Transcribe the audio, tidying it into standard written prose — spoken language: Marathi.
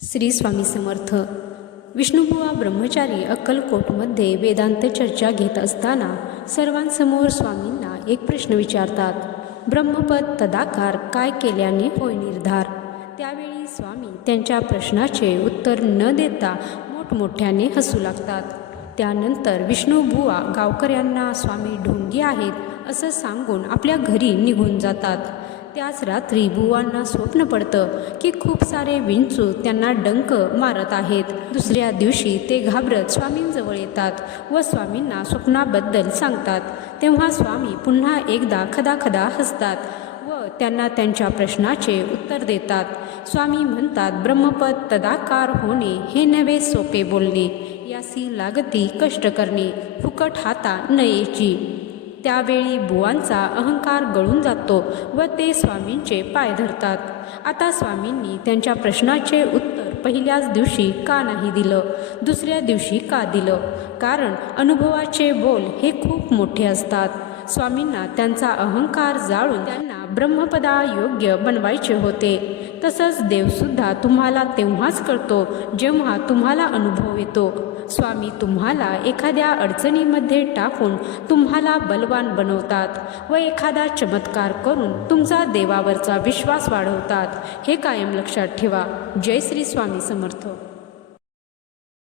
श्री स्वामी समर्थ. विष्णुबुवा ब्रह्मचारी अक्कलकोटमध्ये वेदांत चर्चा घेत असताना सर्वांसमोर स्वामींना एक प्रश्न विचारतात. ब्रह्मपद तदाकार काय केल्याने होय निर्धार? त्यावेळी स्वामी त्यांच्या प्रश्नाचे उत्तर न देता मोठमोठ्याने हसू लागतात. त्यानंतर विष्णुबुवा गावकऱ्यांना स्वामी ढोंगी आहेत असं सांगून आपल्या घरी निघून जातात. त्याच रात्री बुवांना स्वप्न पडतं की खूप सारे विंचू त्यांना डंक मारत आहेत. दुसऱ्या दिवशी ते घाबरत स्वामींजवळ येतात व स्वामींना स्वप्नाबद्दल सांगतात. तेव्हा स्वामी पुन्हा एकदा खदाखदा हसतात व त्यांना त्यांच्या प्रश्नाचे उत्तर देतात. स्वामी म्हणतात, ब्रह्मपद तदाकार होणे हे नवे सोपे बोलणे, यासी लागती कष्ट करणे, फुकट हाता न यायची. त्यावेळी बुवांचा अहंकार गळून जातो व ते स्वामींचे पाय धरतात. आता स्वामींनी त्यांच्या प्रश्नाचे उत्तर पहिल्याच दिवशी का नाही दिलं, दुसऱ्या दिवशी का दिलं? कारण अनुभवाचे बोल हे खूप मोठे असतात. स्वामींना त्यांचा अहंकार जाळून त्यांना ब्रह्मपदा योग्य बनवायचे होते. तसंच देवसुद्धा तुम्हाला तेव्हाच कळतो जेव्हा तुम्हाला अनुभव येतो. स्वामी तुम्हाला एखाद्या अडचणीमध्ये टाकून तुम्हाला बलवान बनवतात व एखादा चमत्कार करून तुमचा देवावरचा विश्वास वाढवतात. हे कायम लक्षात ठेवा. जय श्री स्वामी समर्थ.